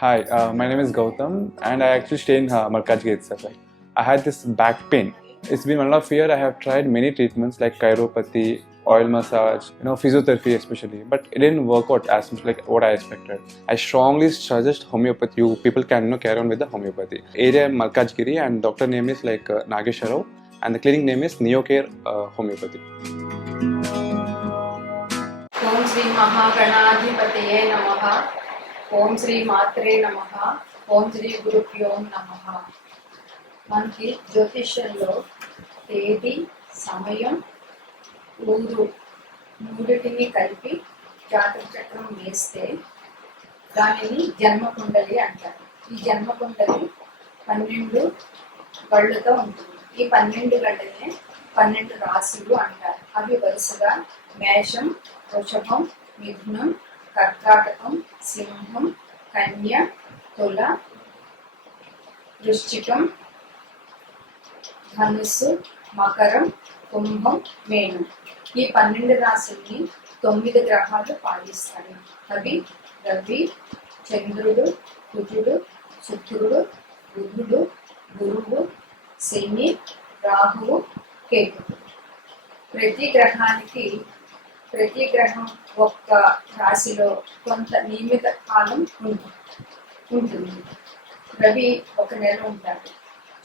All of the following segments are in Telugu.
Hi, uh, my name is Gautam, and I actually stay in uh, itself. Gate. I had this back pain. It's been one and a half year. I have tried many treatments like chiropathy, oil massage, you know, physiotherapy especially, but it didn't work out as much like what I expected. I strongly suggest homeopathy. You people can you know, carry on with the homeopathy. Area Malkajgiri, and doctor name is like uh, Nageshwarov, and the clinic name is Neocare uh, Homeopathy. ओम श्री महागणाधिपतये नमः ఓం శ్రీ మాత్రే నమ. ఓం శ్రీ గురుభ్యో నమ. మనకి జ్యోతిష్యంలో తేదీ సమయం ఊరు మూడిటిని కలిపి జాతక చక్రం వేస్తే దానిని జన్మకుండలి అంటారు. ఈ జన్మకుండలి పన్నెండు గళ్ళతో ఉంటుంది. ఈ పన్నెండు గళ్ళనే పన్నెండు రాశులు అంటారు. అవి వరుసగా మేషం వృషభం మిథునం కర్కాటకం సింహం కన్య తుల వృశ్చికం ధనుస్సు మకరం కుంభం మేనం. ఈ పన్నెండు రాశుల్ని తొమ్మిది గ్రహాలు పాలిస్తాయి అవి రవి చంద్రుడు కుజుడు శుక్రుడు బుధుడు గురువు శని రాహువు కేతుడు ప్రతి గ్రహానికి ప్రతి గ్రహం ఒక్క రాశిలో కొంత నియమిత కాలం ఉంటుంది. రవి ఒక నెల ఉంటాడు.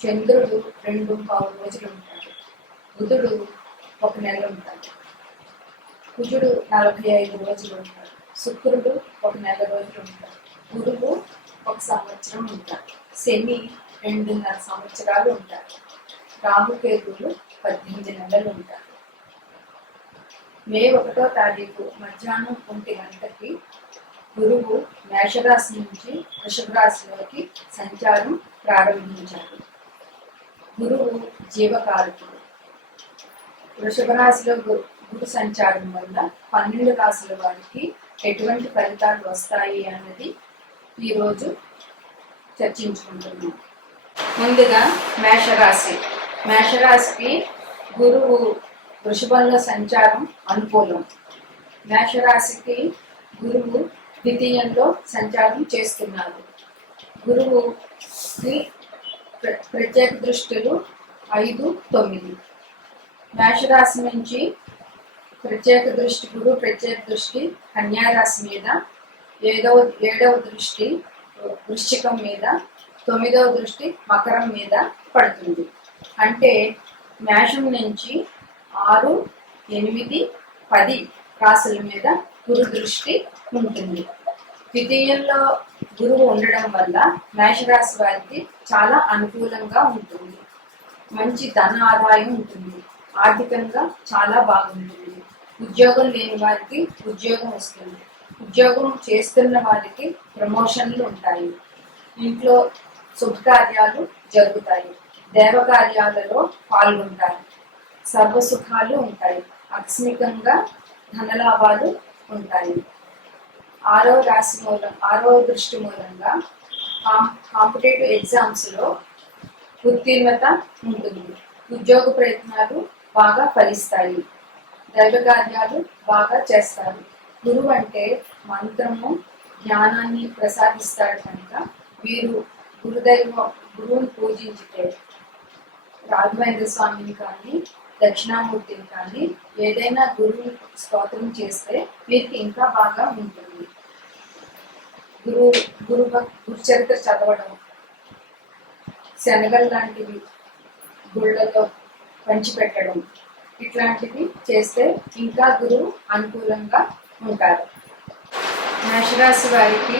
చంద్రుడు రెండు పావు రోజులు ఉంటాడు. బుధుడు ఒక నెల ఉంటాడు. కుజుడు నలభై ఐదు రోజులు ఉంటాడు. శుక్రుడు ఒక నెల రోజులు ఉంటాడు. గురువు ఒక సంవత్సరం ఉంటాడు. శని రెండున్నర సంవత్సరాలు ఉంటాడు. రాహుకేతువులు పద్దెనిమిది నెలలు ఉంటారు. మే ఒకటో తారీఖు మధ్యాహ్నం ఒంటి గంటకి గురువు మేషరాశి నుంచి వృషభ రాశిలోకి సంచారం ప్రారంభించారు. గురువు జీవకారకుడు వృషభ రాశిలో గు- గురు సంచారం వల్ల పన్నెండు రాశుల వారికి ఎటువంటి ఫలితాలు వస్తాయి అన్నది ఈరోజు చర్చించుకుంటున్నాం. ముందుగా మేషరాశి. మేషరాశికి గురువు వృషభంలో సంచారం అనుకూలం. మేషరాశికి గురువు ద్వితీయంలో సంచారం చేస్తున్నారు గురువుకి ప్ర- ప్రత్యేక దృష్టిలు ఐదు తొమ్మిది. మేషరాశి నుంచి ప్రత్యేక దృష్టి గురువు ప్రత్యేక దృష్టి కన్యారాశి మీద ఏడవ ఏడవ దృష్టి వృశ్చికం మీద తొమ్మిదవ దృష్టి మకరం మీద పడుతుంది. అంటే మేషం నుంచి ఆరు ఎనిమిది పది రాసుల మీద గురు దృష్టి ఉంటుంది. ద్వితీయంలో గురువు ఉండడం వల్ల మేషరాశి వారికి చాలా అనుకూలంగా ఉంటుంది. మంచి ధన ఆదాయం ఉంటుంది. ఆర్థికంగా చాలా బాగుంటుంది. ఉద్యోగం లేని వారికి ఉద్యోగం వస్తుంది. ఉద్యోగం చేస్తున్న వారికి ప్రమోషన్లు ఉంటాయి. ఇంట్లో శుభకార్యాలు జరుగుతాయి. దేవకార్యాలలో పాల్గొంటారు. సర్వసుఖాలు ఉంటాయి. ఆకస్మికంగా ధనలాభాలు ఉంటాయి. ఆరో రాశి మూలం ఆరో దృష్టి మూలంగా కాంపిటేటివ్ ఎగ్జామ్స్లో ఉత్తీర్ణత ఉంటుంది. ఉద్యోగ ప్రయత్నాలు బాగా ఫలిస్తాయి. దైవ కార్యాలు బాగా చేస్తారు. గురువు అంటే మంత్రము జ్ఞానాన్ని ప్రసాదిస్తాడు కనుక వీరు గురుదైవం గురువుని పూజించితే రాఘవేంద్ర స్వామిని కానీ దక్షిణామూర్తిని కానీ ఏదైనా గురువు స్తోత్రం చేస్తే మీకు ఇంకా బాగా ఉంటుంది. గురువు గురు గురు చరిత్ర చదవడం శనగలు లాంటివి గుళ్ళతో పంచిపెట్టడం ఇట్లాంటివి చేస్తే ఇంకా గురువు అనుకూలంగా ఉంటారు. మేషరాశి వారికి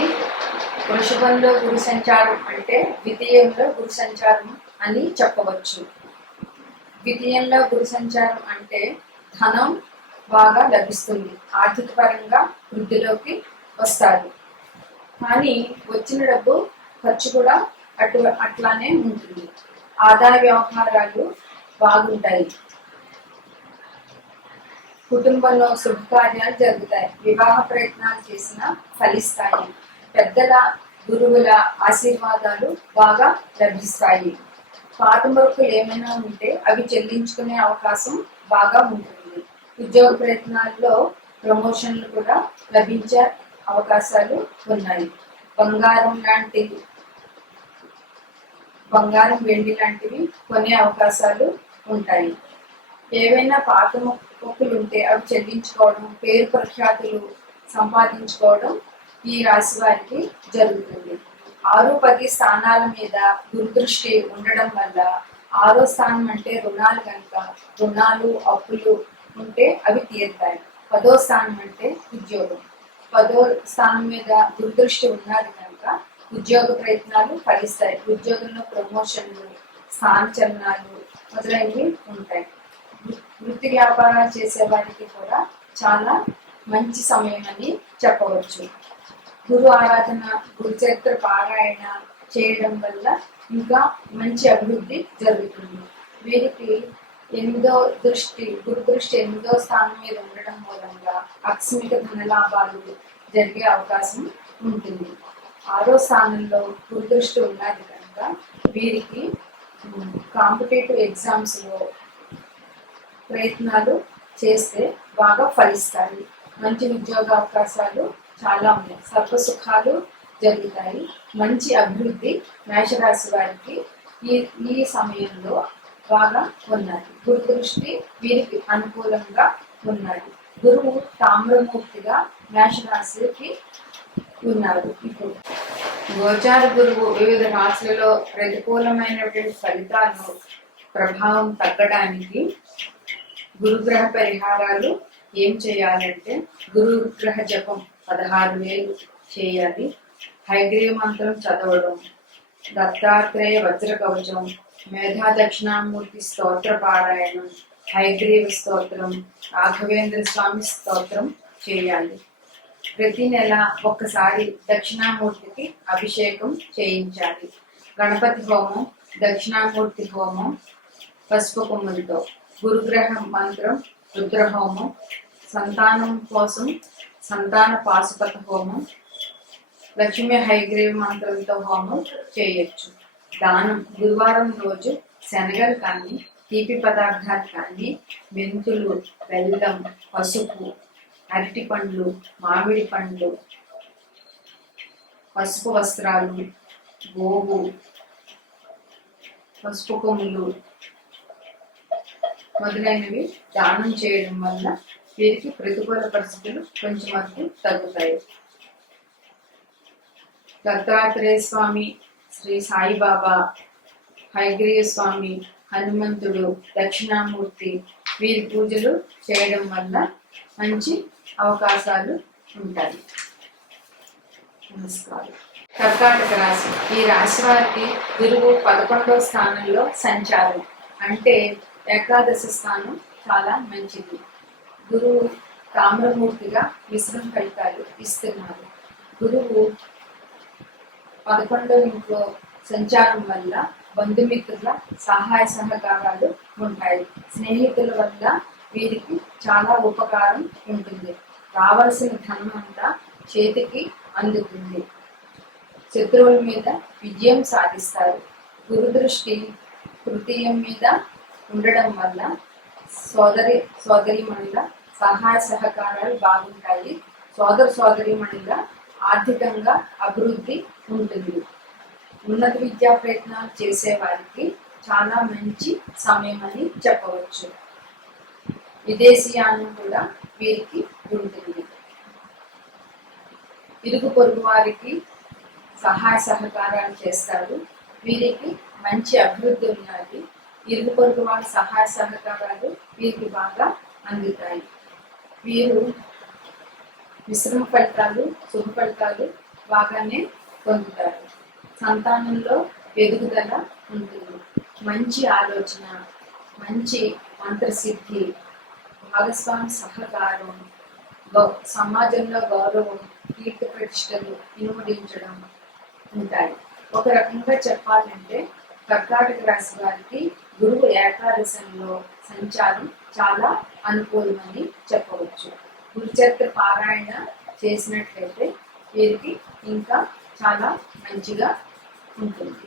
వృషభంలో గురు సంచారం అంటే ద్వితీయంలో గురు సంచారం అని చెప్పవచ్చు. ద్వితీయంలో గురు సంచారం అంటే ధనం బాగా లభిస్తుంది. ఆర్థిక పరంగా వృద్ధిలోకి వస్తారు. కానీ వచ్చిన డబ్బు ఖర్చు కూడా అటు అట్లానే ఉంటుంది. ఆదాయ వ్యవహారాలు బాగుంటాయి. కుటుంబంలో శుభకార్యాలు జరుగుతాయి. వివాహ ప్రయత్నాలు చేసినా ఫలిస్తాయి. పెద్దల గురువుల ఆశీర్వాదాలు బాగా లభిస్తాయి. పాత మొక్కులు ఏమైనా ఉంటే అవి చెల్లించుకునే అవకాశం బాగా ఉంటుంది. ఉద్యోగ ప్రయత్నాల్లో ప్రమోషన్లు కూడా లభించే అవకాశాలు ఉన్నాయి. బంగారం లాంటి బంగారం వెండి లాంటివి కొనే అవకాశాలు ఉంటాయి. ఏవైనా పాత మొక్కులు ఉంటే అవి చెల్లించుకోవడం పేరు ప్రఖ్యాతులు సంపాదించుకోవడం ఈ రాశి వారికి జరుగుతుంది. ఆరు పది స్థానాల మీద దుర్దృష్టి ఉండడం వల్ల ఆరో స్థానం అంటే రుణాలు కనుక రుణాలు అప్పులు ఉంటే అవి తీరుతాయి. పదో స్థానం అంటే ఉద్యోగం. పదో స్థానం మీద దుర్దృష్టి ఉన్నది కనుక ఉద్యోగ ప్రయత్నాలు ఫలిస్తాయి. ఉద్యోగంలో ప్రమోషన్లు స్థానచలనాలు మొదలైనవి ఉంటాయి. వృ- వృత్తి వ్యాపారాలు చేసే వారికి కూడా చాలా మంచి సమయం అని చెప్పవచ్చు. గురు ఆరాధన గురుచరిత్ర పారాయణ చేయడం వల్ల ఇంకా మంచి అభివృద్ధి జరుగుతుంది. వీరికి ఎనిమిదో దృష్టి గురు దృష్టి ఎనిమిదో స్థానం మీద ఉండడం మూలంగా ఆకస్మిక ధనలాభాలు జరిగే అవకాశం ఉంటుంది. ఆరో స్థానంలో గురు దృష్టి ఉన్నది కనుక వీరికి కాంపిటేటివ్ ఎగ్జామ్స్లో ప్రయత్నాలు చేస్తే బాగా ఫలిస్తాయి. మంచి ఉద్యోగ అవకాశాలు చాలా ఉన్నాయి. సర్వ సుఖాలు జరుగుతాయి. మంచి అభివృద్ధి మేషరాశి వారికి ఈ ఈ సమయంలో బాగా ఉన్నది. గురు దృష్టి వీరికి అనుకూలంగా ఉన్నది. గురువు తామ్రమూర్తిగా మేషరాశికి ఉన్నారు ఇప్పుడు. గోచార గురువు వివిధ రాశులలో ప్రతికూలమైనటువంటి ఫలితాలను ప్రభావం తగ్గడానికి గురుగ్రహ పరిహారాలు ఏం చేయాలంటే గురుగ్రహ జపం పదహారు వేలు చేయాలి. హైగ్రీవ మంత్రం చదవడం దత్తాత్రేయ వజ్ర కవచం మేధా దక్షిణామూర్తి స్తోత్ర పారాయణం హైగ్రీవ స్తోత్రం రాఘవేంద్ర స్వామి స్తోత్రం చేయాలి. ప్రతి నెల ఒక్కసారి దక్షిణామూర్తికి అభిషేకం చేయించాలి. గణపతి హోమం దక్షిణామూర్తి హోమం పసుపు కొమ్ములతో గురుగ్రహ మంత్రం రుద్రహోమం సంతానం కోసం సంతాన పాశుపత హోమం లక్ష్మీ హైగ్రీవ్ మంత్రంతో హోమం చేయొచ్చు. దానం గురువారం రోజు శనగలు కానీ తీపి పదార్థాలు కానీ మెంతులు బెల్లం పసుపు అరటి పండ్లు మామిడి పండ్లు పసుపు వస్త్రాలు గోవు పసుపు కొమ్ములు మొదలైనవి దానం చేయడం వల్ల వీరికి ప్రతికూల పరిస్థితులు కొంచెం వరకు తగ్గుతాయి. దత్తాత్రేయ స్వామి శ్రీ సాయిబాబా హైగ్రీయ స్వామి హనుమంతుడు దక్షిణామూర్తి వీరి పూజలు చేయడం వల్ల మంచి అవకాశాలు ఉంటాయి. నమస్కారం. కర్కాటక రాశి. ఈ రాశి వారికి గురువు పదకొండవ స్థానంలో సంచారం. అంటే ఏకాదశి స్థానం చాలా మంచిది. గురువు తామ్రమూర్తిగా మిశ్రమ ఫలితాలు ఇస్తున్నారు. గురువు పదకొండవ ఇంట్లో సంచారం వల్ల బంధుమిత్రుల సహాయ సహకారాలు ఉంటాయి. స్నేహితుల వల్ల వీరికి చాలా ఉపకారం ఉంటుంది. రావాల్సిన ధనం అంతా చేతికి అందుతుంది. శత్రువుల మీద విజయం సాధిస్తారు. గురు దృష్టి తృతీయం మీద ఉండడం వల్ల సోదరి సోదరిమణుల సహాయ సహకారాలు బాగుంటాయి. సోదర సోదరిమణుల ఆర్థికంగా అభివృద్ధి ఉంటుంది. ఉన్నత విద్యా ప్రయత్నాలు చేసే వారికి చాలా మంచి సమయం అని చెప్పవచ్చు. విదేశీయానం కూడా వీరికి ఉంటుంది. ఇరుగు పొరుగు వారికి సహాయ సహకారాలు చేస్తారు. వీరికి మంచి అభివృద్ధి ఉన్నది ఇరుగు పొరుగు వారి సహాయ సహకారాలు వీరికి బాగా అందుతాయి. వీరు మిశ్రమ ఫలితాలు శుభ ఫలితాలు బాగానే పొందుతారు. సంతానంలో ఎదుగుదల ఉంటుంది. మంచి ఆలోచన మంచి మంత్రసిద్ధి భాగస్వామి సహకారం గౌ- సమాజంలో గౌరవం కీర్తి ప్రతిష్టలు ఇనుమడించడం ఉంటాయి. ఒక రకంగా చెప్పాలంటే కర్ణాటక రాశి వారికి గురువు ఏకాదశంలో సంచారం చాలా అనుకూలమని చెప్పవచ్చు. గురుచరిత్ర పారాయణ చేసినట్లయితే వీరికి ఇంకా చాలా మంచిగా ఉంటుంది.